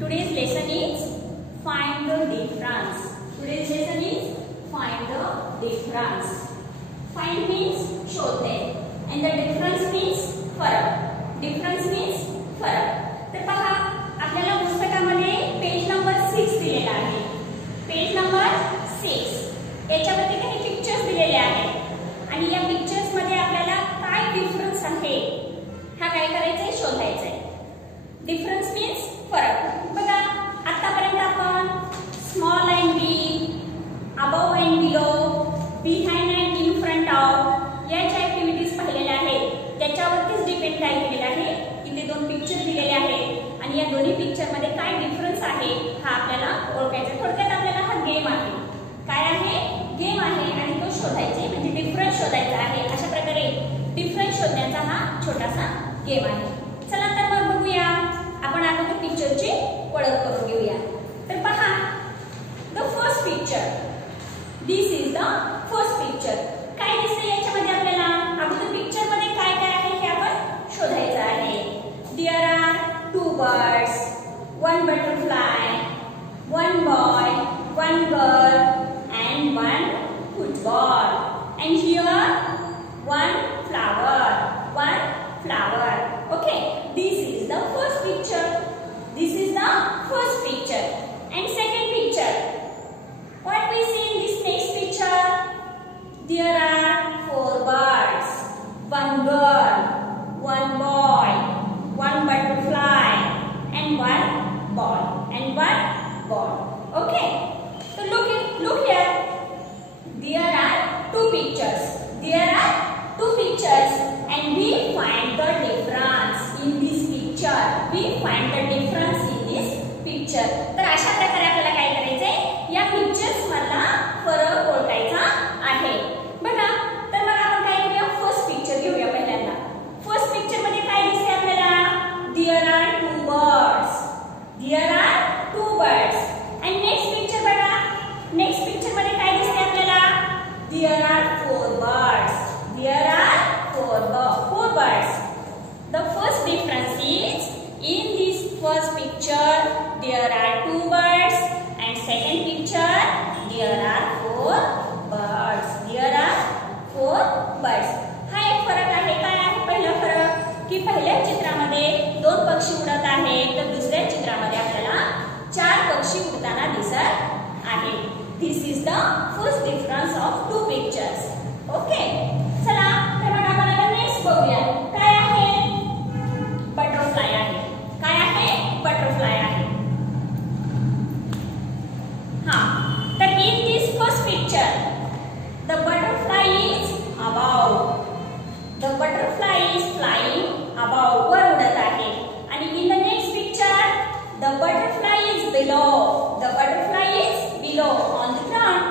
Today's lesson is find the difference. Today's lesson is find the difference. Find means शोधणे and the difference means फरक. Difference means फरक. तर पहा आपल्याला पुस्तकामध्ये पेज नंबर 6 दिलेला आहे. पेज नंबर 6 याच्यावरती काही पिक्चर्स दिलेले आहेत आणि या पिक्चर्स मध्ये आपल्याला काय डिफरन्स आहे हा काय करायचंय शोधायचंय. डिफरन्स मीन्स फरक. बघा आतापर्यंत आपण small and big, above and below, behind and in front of याच्या ऍक्टिव्हिटीज पाहिलेल्या आहेत. त्याच्यावरतीच डिपेंड काय केलेलं आहे की ते दोन पिक्चर दिलेले आहेत आणि या दोन्ही पिक्चर मध्ये काय डिफरन्स आहे हा आपल्याला ओळखायचा. थोडक्यात आपल्याला हा गेम आहे. काय आहे? गेम आहे आणि तो शोधायचे म्हणजे डिफरन्स शोधायचा आहे. अशा प्रकारे डिफरन्स शोधण्याचा हा छोटासा गेम आहे. चला तर मग बघूया आपण आता पिक्चरची ओळख करून घेऊया. तर पहा the first picture. This is the first picture. काय दिसते याच्यामध्ये आपल्याला? अगोदर पिक्चर मध्ये काय काय आहे हे आपण शोधायचं आहे. There are two birds, one butterfly, one boy, one girl and one football, and here one flower. Okay, this is the first picture. This is the first picture. And second picture, what we see in this next picture? There are four birds, one girl, one boy, one butterfly and one ball. Okay, so look here. There are two pictures and we find the difference in this picture. तर अशा प्रकारे आपल्याला काय करायचंय या pictures मधला फरक ओळखायचा आहे. बघा तर मग आपण काय करूया फर्स्ट पिक्चर घेऊया. पहिल्यांदा फर्स्ट पिक्चर मध्ये काय दिसते आपल्याला? There are two birds. आणि नेक्स्ट पिक्चर बघा. नेक्स्ट पिक्चर मध्ये काय दिसते आपल्याला? There are four birds. The first difference is in this first picture there are two birds and second picture there are four birds. हा एक फरक आहे. काय आहे पहिला फरक? की पहिल्या चित्रामध्ये दोन पक्षी उडत आहेत तर दुसऱ्या चित्रामध्ये आपल्याला चार पक्षी उडताना दिसत आहेत. This is the first difference of two pictures. Okay. चला तर मग आपण आता नेक्स्ट बघूया. काय आहे? बटरफ्लाय आहे. काय आहे? बटरफ्लाय आहे. हा तर in this first picture the butterfly is above. The butterfly is flying above. वर उडत आहे. आणि in the next picture the butterfly is below. The butterfly is below on the ground.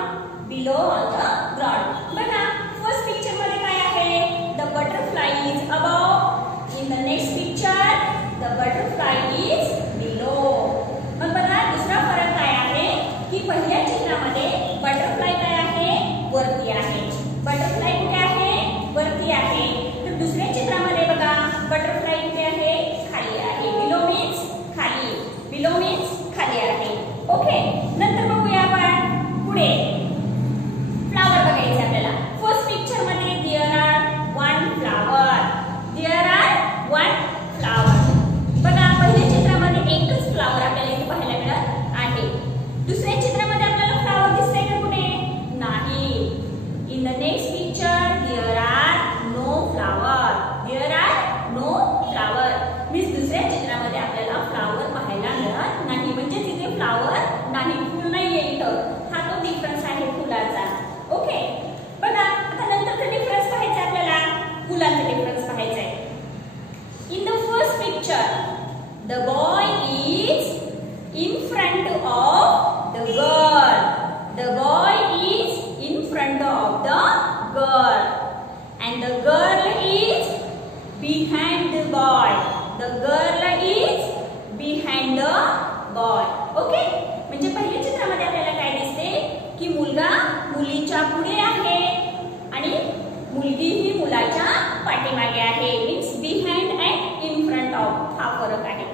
बघा फर्स्ट पिक्चर मध्ये काय आहे? The butterfly is above. In the next picture the butterfly is below. मग बघा दुसरा फरक काय आहे की पहिल्या चित्रामध्ये बटरफ्लाय काय आहे? वरती आहे. बटरफ्लाय कुठे आहे? वरती आहे. तर दुसऱ्या चित्रामध्ये बघा बटरफ्लाय कुठे आहे? खाली आहे. बिलो मीन्स खाली आहे. ओके. नंतर बघूया आपण पुढे फ्लावर बघायचे आपल्याला. फर्स्ट पिक्चर मध्ये देयर आर वन फ्लावर. बघा पहिल्या चित्रामध्ये एकच फ्लावर आपल्याला इथे पाहायला मिळत आहे. दुसऱ्या चित्रामध्ये आपल्याला फ्लावर दिसतंय का कुठे? नाही. In the next picture there are no flower. Means दुसऱ्या चित्रामध्ये आपल्याला फ्लावर पाहायला मिळत नाही. म्हणजे तिथे फ्लावर नाही, फुल नाहीये इथं. हा तो डिफरन्स आहे फुलाचा. ओके. बघा आता नंतरचा डिफरन्स पाहायचा आपल्याला. फुलाचा डिफरन्स पाहायचा आहे. In the first picture the boy is in front of the girl. And the girl is behind the boy. Okay. म्हणजे पहिल्या चित्रामध्ये आपल्याला काय दिसते की मुलगा मुलीच्या पुढे आहे आणि मुलगी ही मुलाच्या पाठीमागे आहे. Means behind and in front of हा फरक आहे.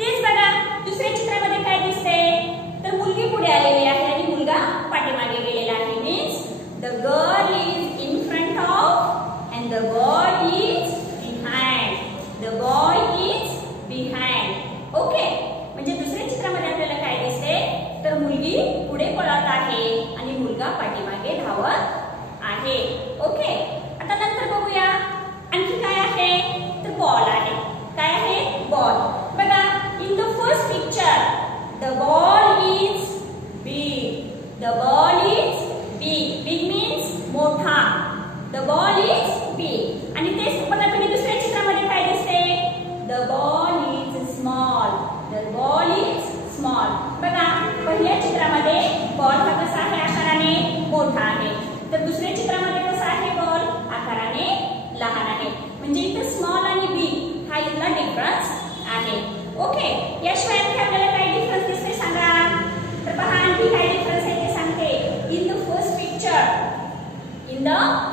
तेच बघा दुसऱ्या चित्रामध्ये पाठीमागे धावत आहे. ओके, आता नंतर बघूया आणखी काय आहे. तर बॉल आहे. काय आहे? बॉल. बघा, in the first picture the ball is big. The ball is big. Big means मोठा. The ball is big. आणि तेच बघा तुम्ही दुसऱ्या चित्रामध्ये काय दिसते? The ball is small. The ball is small. बघा, पहिल्या चित्रामध्ये बॉल हा कसा आहे? आकाराने मोठा आहे. तर दुसऱ्या चित्रामध्ये कसा आहे? बॉल आकाराने लहान आहे. म्हणजे इथे स्मॉल आणि बिग हा इथला डिफरन्स आहे. ओके, याशिवाय आणखी आपल्याला काय डिफरन्स दिसते सांगा. तर पहा आणखी काय डिफरन्स आहे ते सांगते. इन द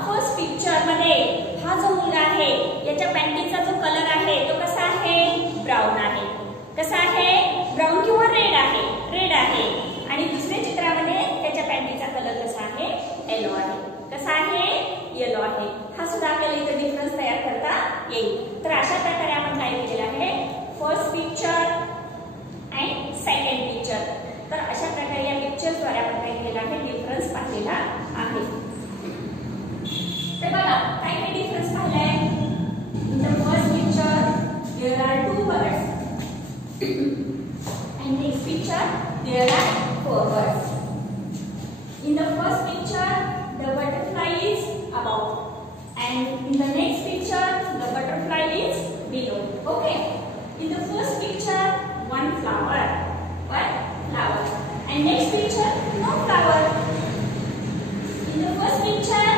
फर्स्ट पिक्चर मध्ये हा जो मुलगा आहे याच्या पॅन्टीचा जो कलर आहे तो कसा आहे? ब्राऊन आहे. कसा आहे? ब्राऊन किंवा रेड आहे. रेड आहे. आणि दुसऱ्या चित्रामध्ये त्याच्या पॅन्टीचा कलर कसा आहे? येलो आहे. कसा आहे? येलो आहे. हा सुद्धा आपल्याला इथे डिफरन्स तयार करता येईल. तर अशा प्रकारे आपण काय केलेलं आहे? First picture and second picture. तर अशा प्रकारे या पिक्चर्सद्वारे आपण काय केलं आहे? डिफरन्स पाहिलेला आहे. तर बघा काय काय डिफरन्स पाहिलाय. In the first picture there are 2 birds and next picture there are 4 birds. In the first picture the butterfly is above and in the next picture the butterfly is below. Okay, in the first picture one flower and next picture no flower. In the first picture